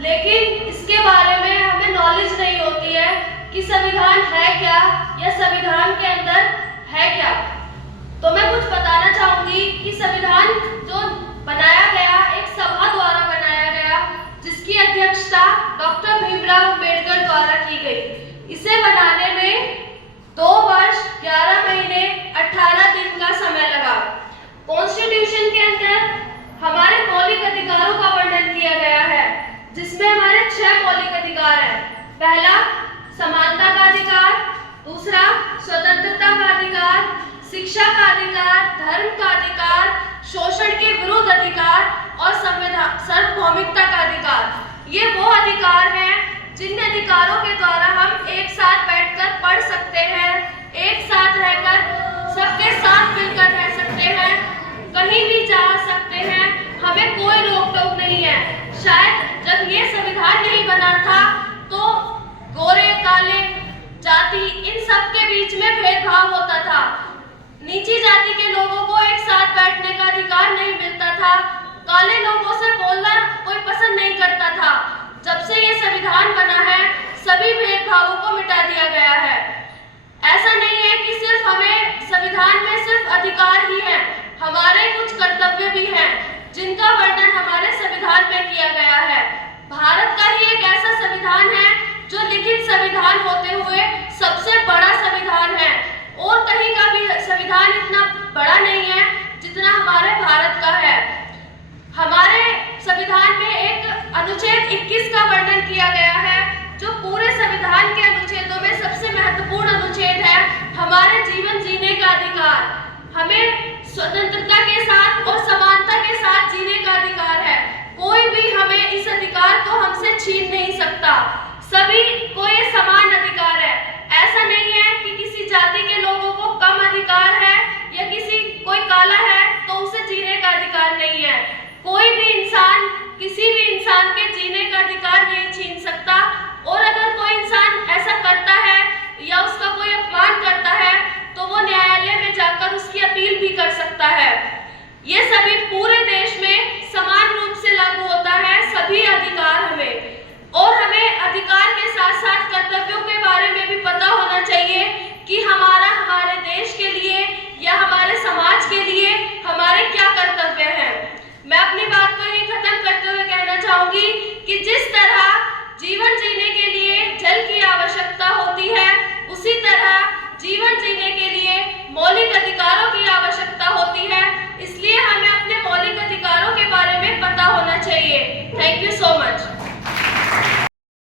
लेकिन इसके बारे में हमें नॉलेज नहीं होती है कि संविधान है क्या या संविधान के अंदर है क्या। तो मैं कुछ बताना चाहूंगी कि संविधान जो बनाया गया एक सभा द्वारा बनाया गया, जिसकी अध्यक्षता डॉक्टर भीमराव अंबेडकर द्वारा की गई। इसे बनाने में 2 वर्ष 11 महीने 18 दिन का समय लगा। कॉन्स्टिट्यूशन के अंदर हमारे मौलिक अधिकारों का वर्णन किया गया है, जिसमें हमारे 6 मौलिक अधिकार हैं। पहला समानता का अधिकार, दूसरा स्वतंत्रता का अधिकार, शिक्षा का अधिकार, धर्म का अधिकार, शोषण के विरुद्ध अधिकार और सार्वभौमिकता का अधिकार। ये वो अधिकार हैं जिन अधिकारों के द्वारा हम एक साथ बैठकर पढ़ सकते हैं, एक साथ रहकर सबके साथ मिलकर रह सकते हैं, कहीं भी जा सकते हैं, हमें कोई रोक टोक नहीं है। शायद जब ये संविधान नहीं बना था तो गोरे काले जाति इन सब के बीच में भेदभाव होता था। नीची जाति के लोगों को एक साथ बैठने का अधिकार नहीं मिलता था, काले लोगों से बोलना कोई पसंद नहीं करता था। जब से ये संविधान बना है सभी भेदभावों को मिटा दिया गया है। ऐसा नहीं है कि सिर्फ हमें संविधान में सिर्फ अधिकार ही हैं, हमारे कुछ कर्तव्य भी हैं जिनका वर्णन हमारे संविधान में किया गया है। भारत का ही एक ऐसा संविधान है जो लिखित संविधान होते हुए सबसे बड़ा संविधान है, और कहीं का भी संविधान इतना बड़ा नहीं है जितना हमारे भारत का है। हमारे संविधान में एक अनुच्छेद 21 का वर्णन किया गया है, जो पूरे संविधान के अनुच्छेदों में सबसे महत्वपूर्ण अनुच्छेद है। हमारे जीवन जीने का अधिकार, हमें स्वतंत्रता के साथ और समानता के साथ जीने का अधिकार है। कोई भी हमें इस अधिकार को हमसे छीन नहीं सकता। सभी को ये समान अधिकार है। ऐसा नहीं है कि किसी जाति के लोगों को कम अधिकार है या किसी कोई काला है तो उसे जीने का अधिकार नहीं है। कोई भी इंसान किसी भी इंसान के जीने का अधिकार नहीं छीन सकता, और अगर कोई इंसान ऐसा करता है या उसका कोई अपमान करता है तो वो न्यायालय में जाकर उसकी अपील भी कर सकता है। ये सभी पूरे देश में समान रूप से लागू होता है, सभी अधिकार हमें, और हमें अधिकार के साथ साथ कर्तव्यों के बारे में भी पता होना चाहिए कि हमारे देश के लिए या हमारे समाज के